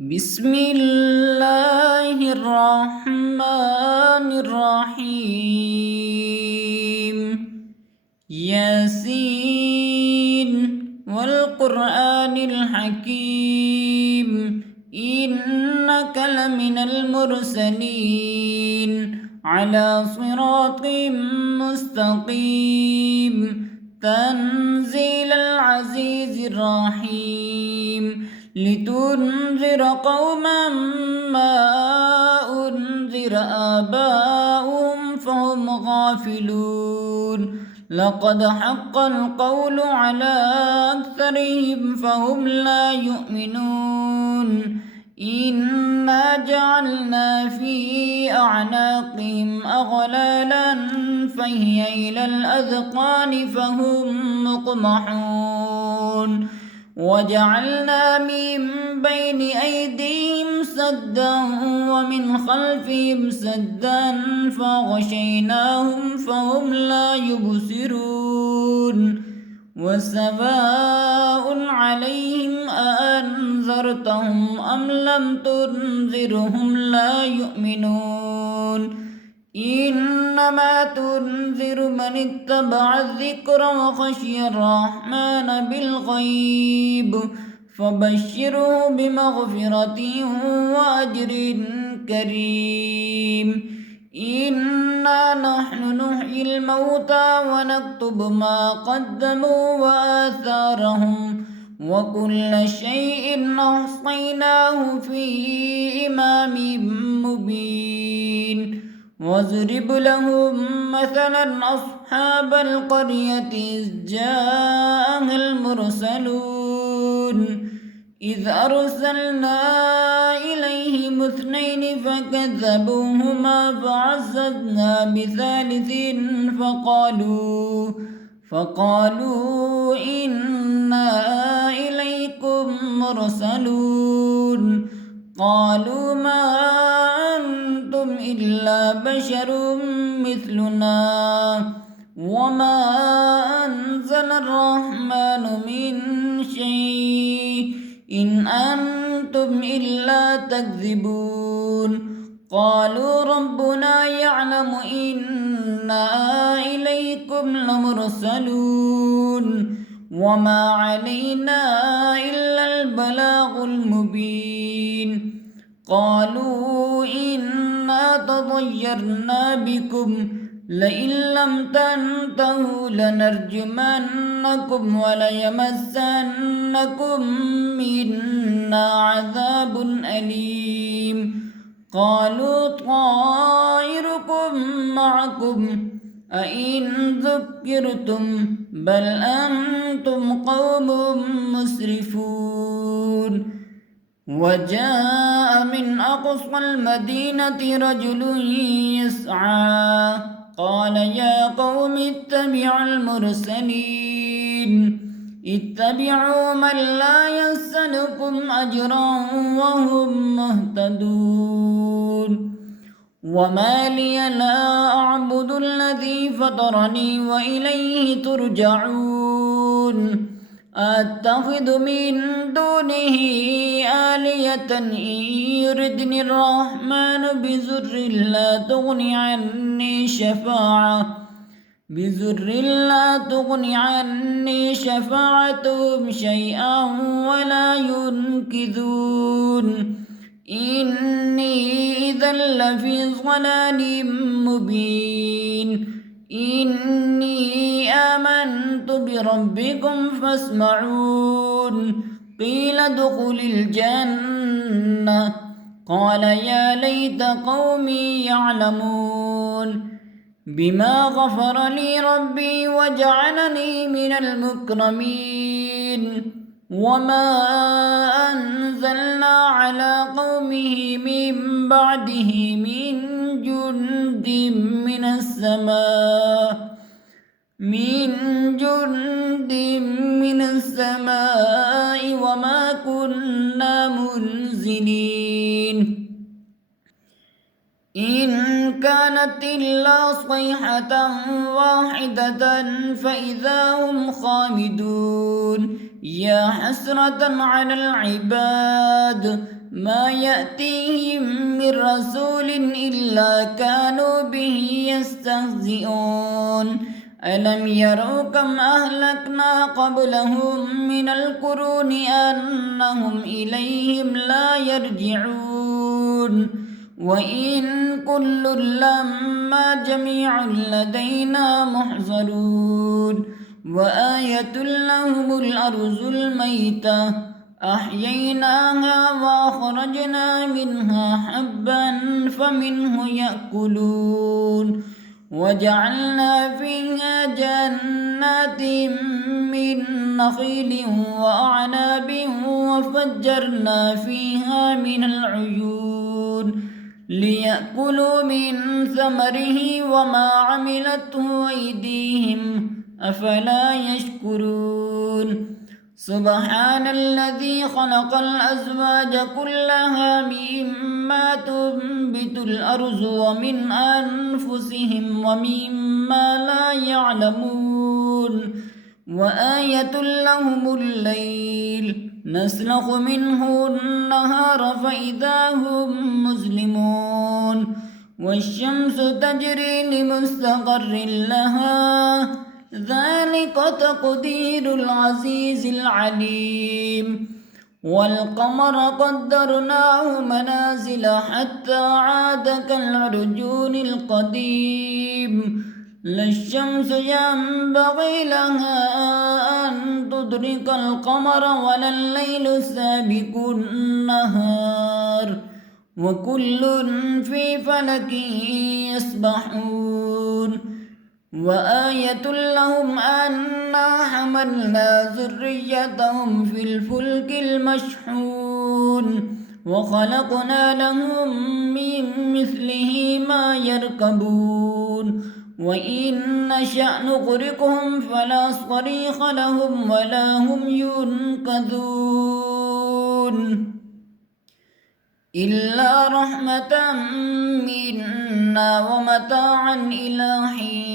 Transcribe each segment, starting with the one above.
بسم الله الرحمن الرحيم. ياسين والقرآن الحكيم، إنك لمن المرسلين على صراط مستقيم، تنزيل العزيز الرحيم، لتنذر قوما ما أنذر آباؤهم فهم غافلون. لقد حق القول على أكثرهم فهم لا يؤمنون. إنا جعلنا في أعناقهم أغلالا فهي إلى الأذقان فهم مقمحون. وجعلنا من بين أيديهم سدا ومن خلفهم سدا فغشيناهم فهم لا يبصرون. وسواء عليهم أأنذرتهم أم لم تنذرهم لا يؤمنون. إنما تنذر من اتبع الذكر وخشي الرحمن بالغيب، فبشره بمغفرة وأجر كريم. إنا نحن نحيي الموتى ونكتب ما قدموا وآثارهم، وكل شيء أحصيناه في إمام مبين. واضرب لهم مثلا أصحاب القرية إذ جاءها المرسلون، إذ أرسلنا إليهم اثنين فكذبوهما فعززنا بثالث فقالوا إنا إليكم مرسلون. قالوا ما أنتم إلا بشر مثلنا وما أنزل الرحمن من شيء إن أنتم إلا تكذبون. قالوا ربنا يعلم إنا إليكم لمرسلون وما علينا إلا البلاغ المبين. قالوا إنا تطيرنا بكم لئن لم تنتهوا لنرجمنكم وليمسنكم منا عذاب أليم. قالوا طائركم معكم أئن ذكرتم بل أنتم قوم مسرفون. وجاء من أقصى المدينة رجل يسعى قال يا قوم اتبعوا المرسلين، اتبعوا من لا يسألكم أجرا وهم مهتدون. وما لي لا أعبد الذي فطرني وإليه ترجعون. أتخذ من دونه آلية إن يردني الرحمن بضر لا تغني عني شفاعتهم شيئا ولا ينقذون. إني إذا لفي ضلال مبين. إني آمنت بربكم فاسمعون. قيل ادخل الجنة قال يا ليت قومي يعلمون بما غفر لي ربي وجعلني من المكرمين. وما أنزلنا على قومه من بعده من جند من السماء وما كنا منزلين. إن كانت إلا صيحة واحدة فإذا هم خامدون. يا حسرة على العباد ما يأتيهم من رسول إلا كانوا به يستهزئون ألم يروا كم أهلكنا قبلهم من القرون أنهم إليهم لا يرجعون وإن كل لما جميع لدينا محضرون وآية لهم الأرض الميتة أحييناها وأخرجنا منها حبا فمنه يأكلون وجعلنا فيها جنات من نخيل وأعناب وفجرنا فيها من العيون ليأكلوا من ثمره وما عملته أيديهم أفلا يشكرون سبحان الذي خلق الأزواج كلها مما تنبت الأرض ومن أنفسهم ومما لا يعلمون وآية لهم الليل نسلخ منه النهار فإذا هم مظلمون والشمس تجري لمستقر لها ذلك تقدير العزيز العليم والقمر قدرناه منازل حتى عاد كالعرجون القديم لا الشمس ينبغي لها أن تدرك القمر ولا الليل سابق النهار وكل في فلك يسبحون وآية لهم أنا حملنا ذريتهم في الفلك المشحون وخلقنا لهم من مثله ما يركبون وإن نشأ نغرقهم فلا صريخ لهم ولا هم ينقذون إلا رحمة منا ومتاعا إلى حين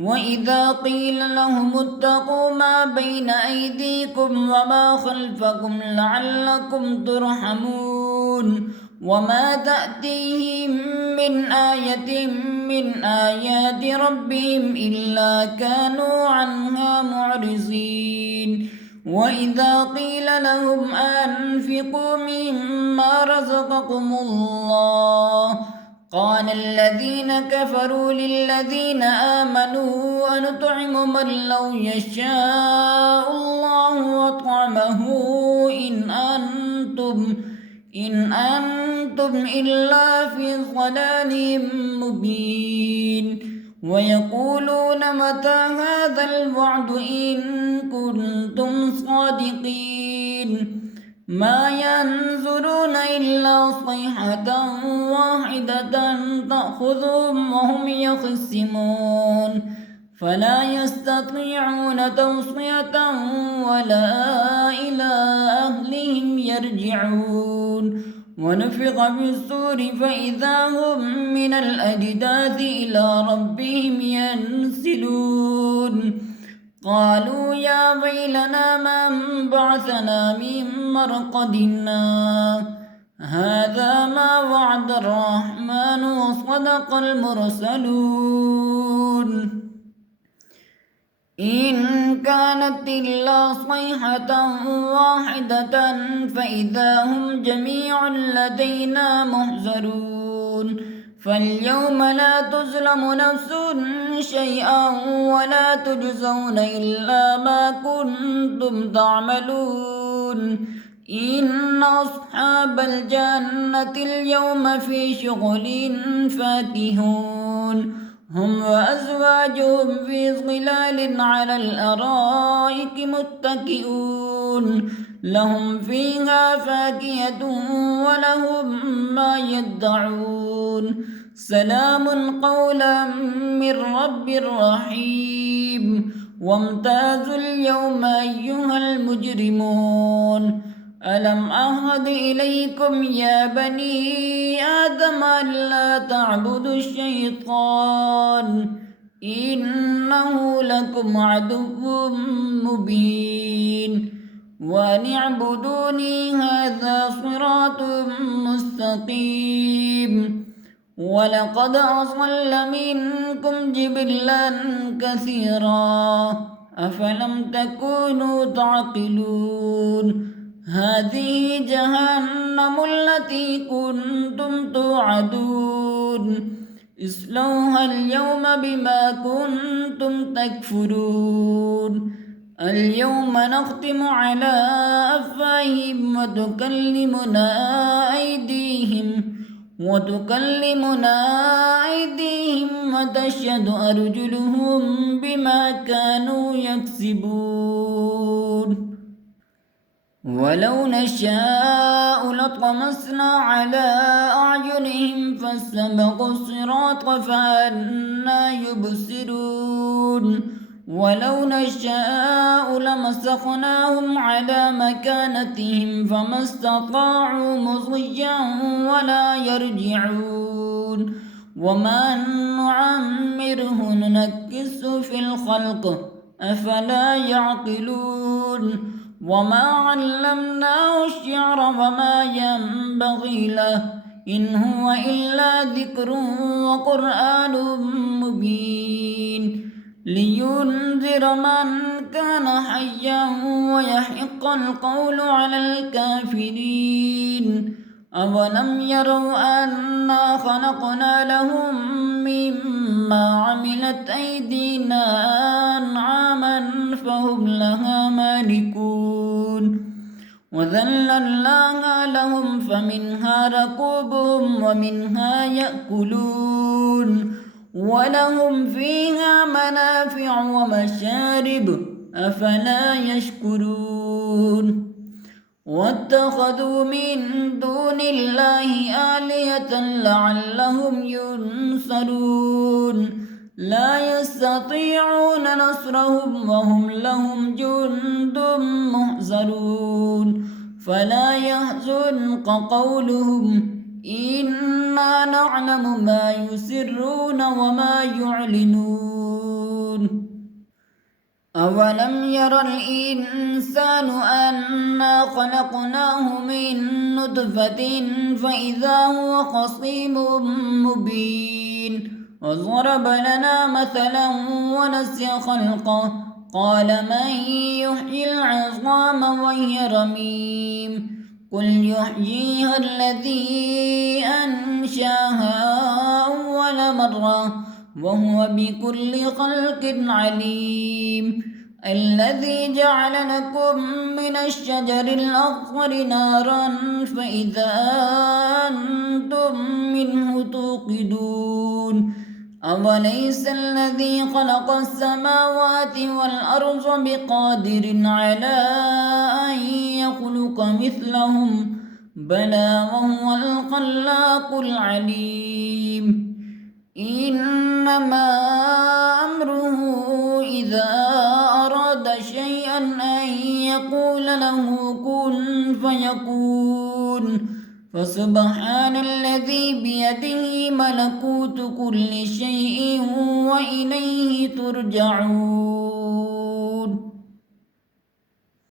وإذا قيل لهم اتقوا ما بين أيديكم وما خلفكم لعلكم ترحمون وما تأتيهم من آية من آيات ربهم إلا كانوا عنها معرضين وإذا قيل لهم أنفقوا مما رزقكم الله قال الذين كفروا للذين آمنوا أنطعم من لو يشاء الله أطعمه إن أنتم إلا في ضلال مبين ويقولون متى هذا الوعد إن كنتم صادقين ما ينظرون إلا صيحة واحدة تأخذهم وهم يخصمون فلا يستطيعون توصية ولا إلى أهلهم يرجعون ونفخ في الصور فإذا هم من الأجداث إلى ربهم ينسلون قالوا يا ويلنا من بعثنا من مرقدنا هذا ما وعد الرحمن وصدق المرسلون إن كانت إلا صيحة واحدة فإذا هم جميع لدينا محضرون فاليوم لا تظلم نفس شيئا ولا تجزون إلا ما كنتم تعملون إن أصحاب الجنة اليوم في شغل فاكهون هم وأزواجهم في ظلال على الأرائك متكئون لهم فيها فاكهة ولهم ما يدعون سلام قولا من رب رحيم وامتازوا اليوم أيها المجرمون ألم أعهد إليكم يا بني آدم ألا تعبدوا الشيطان إنه لكم عدو مبين وأن اعبدوني هذا صراط مستقيم ولقد أضل منكم جبلا كثيرا أفلم تكونوا تعقلون هذه جهنم التي كنتم توعدون اصلوها اليوم بما كنتم تكفرون اليوم نختم على أفواههم وتكلمنا أيديهم وتشهد أرجلهم بما كانوا يكسبون ولو نشاء لطمسنا على أعينهم فاستبقوا الصراط فأنى يبصرون ولو نشاء لمسخناهم على مكانتهم فما استطاعوا مضيا ولا يرجعون وما نعمره ننكسه في الخلق أفلا يعقلون وما علمناه الشعر وما ينبغي له إن هو إلا ذكر وقرآن مبين لينذر من كان حيا ويحق القول على الكافرين أولم يروا أنا خلقنا لهم مما عملت أيدينا أنعاما فهم لها مالكون وذللناها لهم فمنها ركوبهم ومنها يأكلون ولهم فيها منافع ومشارب أفلا يشكرون واتخذوا من دون الله آلهة لعلهم ينصرون لا يستطيعون نصرهم وهم لهم جند محضرون فلا يحزنك قولهم إنا نعلم ما يسرون وما يعلنون أولم ير الإنسان أنا خلقناه من نطفة فإذا هو خصيم مبين وضرب لنا مثلا ونسي خلقه قال من يحيي العظام وهي رميم قل يحييها الذي أنشاها أول مرة وهو بكل خلق عليم الذي جعل لكم من الشجر الأخضر نارا فإذا أنتم منه توقدون أوليس الذي خلق السماوات والأرض بقادر على أن يخلق مثلهم بلى وهو الخلاق العليم إنما أمره إذا أراد شيئا أن يقول له كن فيكون فسبحان الذي بيده ملكوت كل شيء وإليه ترجعون